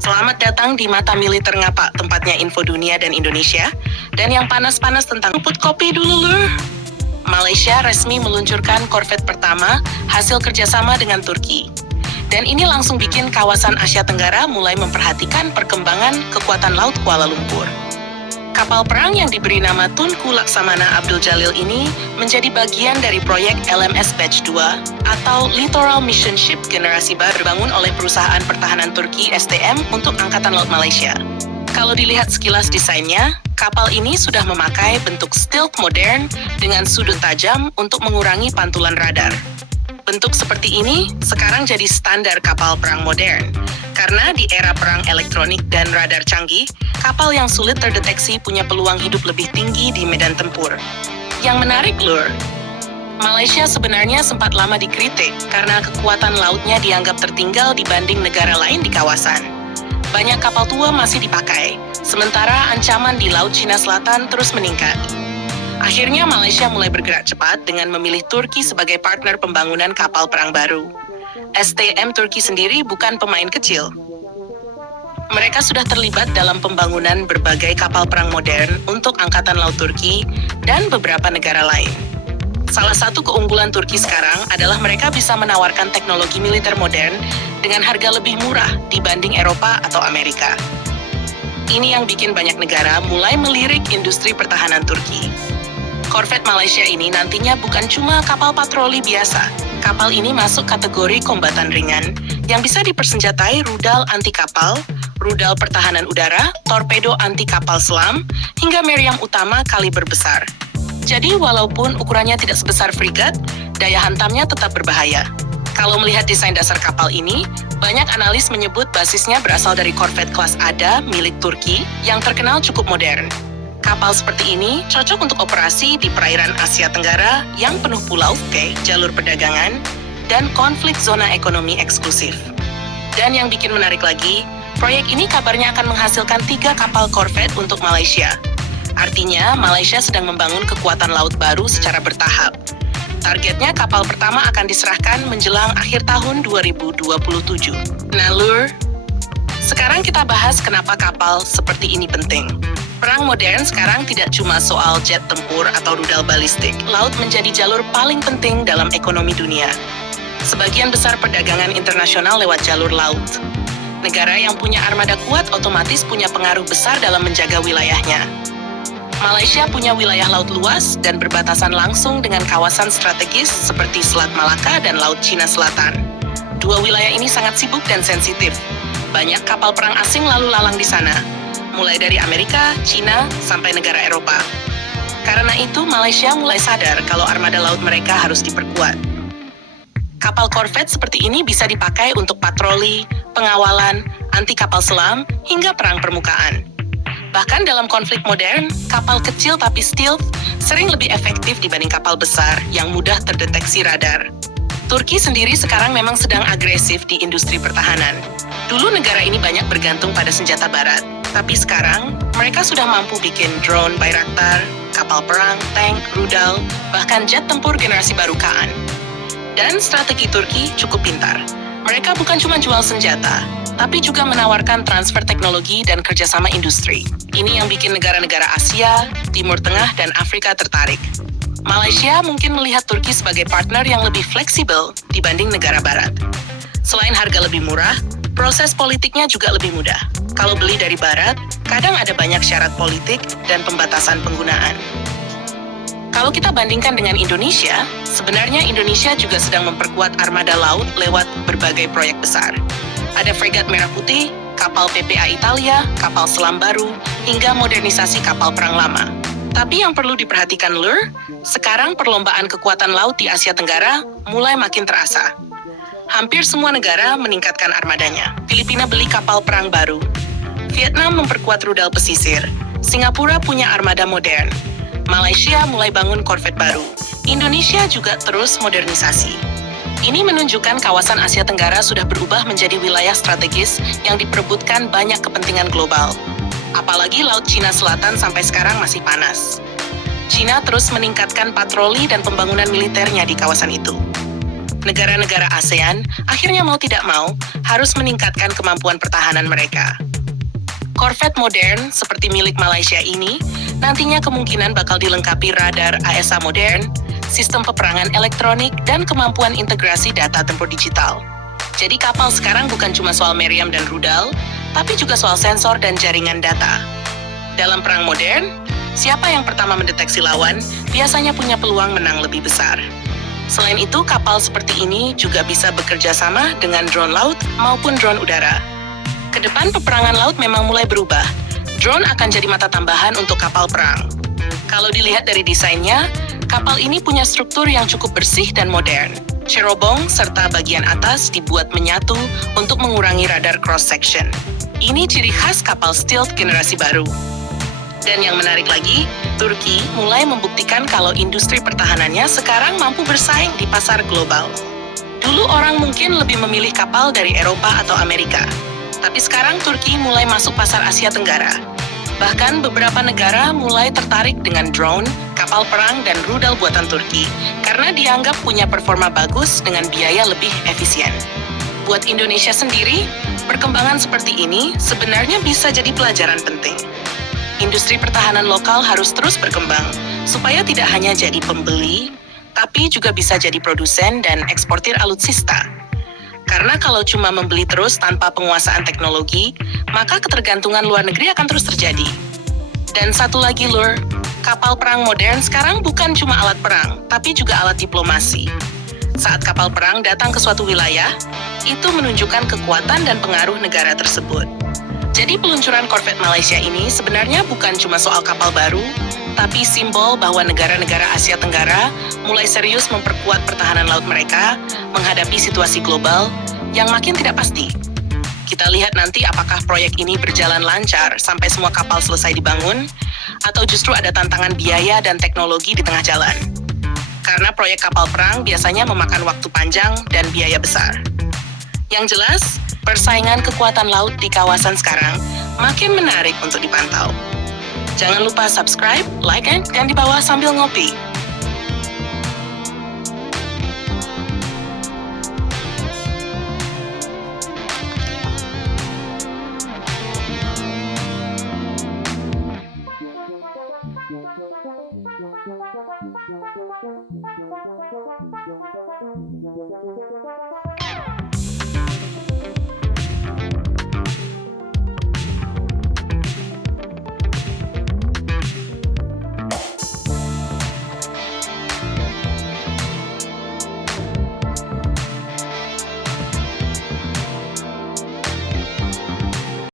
Selamat datang di Mata Militer Ngapa, tempatnya info dunia dan Indonesia. Dan yang panas-panas tentang luput kopi dulu lur. Malaysia resmi meluncurkan korvet pertama hasil kerjasama dengan Turki. Dan ini langsung bikin kawasan Asia Tenggara mulai memperhatikan perkembangan kekuatan laut Kuala Lumpur. Kapal perang yang diberi nama Tunku Laksamana Abdul Jalil ini menjadi bagian dari proyek LMS Batch 2 atau Littoral Mission Ship generasi baru dibangun oleh perusahaan pertahanan Turki STM untuk Angkatan Laut Malaysia. Kalau dilihat sekilas desainnya, kapal ini sudah memakai bentuk stealth modern dengan sudut tajam untuk mengurangi pantulan radar. Bentuk seperti ini sekarang jadi standar kapal perang modern. Karena di era perang elektronik dan radar canggih, kapal yang sulit terdeteksi punya peluang hidup lebih tinggi di medan tempur. Yang menarik lur, Malaysia sebenarnya sempat lama dikritik karena kekuatan lautnya dianggap tertinggal dibanding negara lain di kawasan. Banyak kapal tua masih dipakai, sementara ancaman di Laut Cina Selatan terus meningkat. Akhirnya Malaysia mulai bergerak cepat dengan memilih Turki sebagai partner pembangunan kapal perang baru. STM Turki sendiri bukan pemain kecil. Mereka sudah terlibat dalam pembangunan berbagai kapal perang modern untuk Angkatan Laut Turki dan beberapa negara lain. Salah satu keunggulan Turki sekarang adalah mereka bisa menawarkan teknologi militer modern dengan harga lebih murah dibanding Eropa atau Amerika. Ini yang bikin banyak negara mulai melirik industri pertahanan Turki. Korvet Malaysia ini nantinya bukan cuma kapal patroli biasa. Kapal ini masuk kategori kombatan ringan yang bisa dipersenjatai rudal anti kapal, rudal pertahanan udara, torpedo anti kapal selam, hingga meriam utama kaliber besar. Jadi walaupun ukurannya tidak sebesar frigat, daya hantamnya tetap berbahaya. Kalau melihat desain dasar kapal ini, banyak analis menyebut basisnya berasal dari korvet kelas Ada milik Turki yang terkenal cukup modern. Kapal seperti ini cocok untuk operasi di perairan Asia Tenggara yang penuh pulau, jalur perdagangan, dan konflik zona ekonomi eksklusif. Dan yang bikin menarik lagi, proyek ini kabarnya akan menghasilkan 3 kapal korvet untuk Malaysia. Artinya, Malaysia sedang membangun kekuatan laut baru secara bertahap. Targetnya kapal pertama akan diserahkan menjelang akhir tahun 2027. Nah lur, sekarang kita bahas kenapa kapal seperti ini penting. Perang modern sekarang tidak cuma soal jet tempur atau rudal balistik. Laut menjadi jalur paling penting dalam ekonomi dunia. Sebagian besar perdagangan internasional lewat jalur laut. Negara yang punya armada kuat otomatis punya pengaruh besar dalam menjaga wilayahnya. Malaysia punya wilayah laut luas dan berbatasan langsung dengan kawasan strategis seperti Selat Malaka dan Laut Cina Selatan. Dua wilayah ini sangat sibuk dan sensitif. Banyak kapal perang asing lalu lalang di sana, mulai dari Amerika, Cina, sampai negara Eropa. Karena itu, Malaysia mulai sadar kalau armada laut mereka harus diperkuat. Kapal korvet seperti ini bisa dipakai untuk patroli, pengawalan, anti kapal selam, hingga perang permukaan. Bahkan dalam konflik modern, kapal kecil tapi stealth sering lebih efektif dibanding kapal besar yang mudah terdeteksi radar. Turki sendiri sekarang memang sedang agresif di industri pertahanan. Dulu negara ini banyak bergantung pada senjata barat, tapi sekarang mereka sudah mampu bikin drone Bayraktar, kapal perang, tank, rudal, bahkan jet tempur generasi baru Kaan. Dan strategi Turki cukup pintar. Mereka bukan cuma jual senjata, tapi juga menawarkan transfer teknologi dan kerjasama industri. Ini yang bikin negara-negara Asia, Timur Tengah, dan Afrika tertarik. Malaysia mungkin melihat Turki sebagai partner yang lebih fleksibel dibanding negara barat. Selain harga lebih murah, proses politiknya juga lebih mudah. Kalau beli dari barat, kadang ada banyak syarat politik dan pembatasan penggunaan. Kalau kita bandingkan dengan Indonesia, sebenarnya Indonesia juga sedang memperkuat armada laut lewat berbagai proyek besar. Ada fregat Merah Putih, kapal PPA Italia, kapal selam baru, hingga modernisasi kapal perang lama. Tapi yang perlu diperhatikan lur, sekarang perlombaan kekuatan laut di Asia Tenggara mulai makin terasa. Hampir semua negara meningkatkan armadanya. Filipina beli kapal perang baru, Vietnam memperkuat rudal pesisir, Singapura punya armada modern, Malaysia mulai bangun korvet baru, Indonesia juga terus modernisasi. Ini menunjukkan kawasan Asia Tenggara sudah berubah menjadi wilayah strategis yang diperebutkan banyak kepentingan global. Apalagi Laut Cina Selatan sampai sekarang masih panas. Cina terus meningkatkan patroli dan pembangunan militernya di kawasan itu. Negara-negara ASEAN akhirnya mau tidak mau harus meningkatkan kemampuan pertahanan mereka. Korvet modern seperti milik Malaysia ini nantinya kemungkinan bakal dilengkapi radar AESA modern, sistem peperangan elektronik, dan kemampuan integrasi data tempur digital. Jadi kapal sekarang bukan cuma soal meriam dan rudal, tapi juga soal sensor dan jaringan data. Dalam perang modern, siapa yang pertama mendeteksi lawan biasanya punya peluang menang lebih besar. Selain itu, kapal seperti ini juga bisa bekerja sama dengan drone laut maupun drone udara. Kedepan peperangan laut memang mulai berubah. Drone akan jadi mata tambahan untuk kapal perang. Kalau dilihat dari desainnya, kapal ini punya struktur yang cukup bersih dan modern. Cerobong serta bagian atas dibuat menyatu untuk mengurangi radar cross-section. Ini ciri khas kapal stealth generasi baru. Dan yang menarik lagi, Turki mulai membuktikan kalau industri pertahanannya sekarang mampu bersaing di pasar global. Dulu orang mungkin lebih memilih kapal dari Eropa atau Amerika. Tapi sekarang Turki mulai masuk pasar Asia Tenggara. Bahkan beberapa negara mulai tertarik dengan drone, kapal perang, dan rudal buatan Turki karena dianggap punya performa bagus dengan biaya lebih efisien. Buat Indonesia sendiri, perkembangan seperti ini sebenarnya bisa jadi pelajaran penting. Industri pertahanan lokal harus terus berkembang supaya tidak hanya jadi pembeli, tapi juga bisa jadi produsen dan eksportir alutsista. Karena kalau cuma membeli terus tanpa penguasaan teknologi, maka ketergantungan luar negeri akan terus terjadi. Dan satu lagi lur, kapal perang modern sekarang bukan cuma alat perang, tapi juga alat diplomasi. Saat kapal perang datang ke suatu wilayah, itu menunjukkan kekuatan dan pengaruh negara tersebut. Jadi peluncuran korvet Malaysia ini sebenarnya bukan cuma soal kapal baru, tapi simbol bahwa negara-negara Asia Tenggara mulai serius memperkuat pertahanan laut mereka menghadapi situasi global yang makin tidak pasti. Kita lihat nanti apakah proyek ini berjalan lancar sampai semua kapal selesai dibangun, atau justru ada tantangan biaya dan teknologi di tengah jalan. Karena proyek kapal perang biasanya memakan waktu panjang dan biaya besar. Yang jelas, persaingan kekuatan laut di kawasan sekarang makin menarik untuk dipantau. Jangan lupa subscribe, like, dan di bawah sambil ngopi.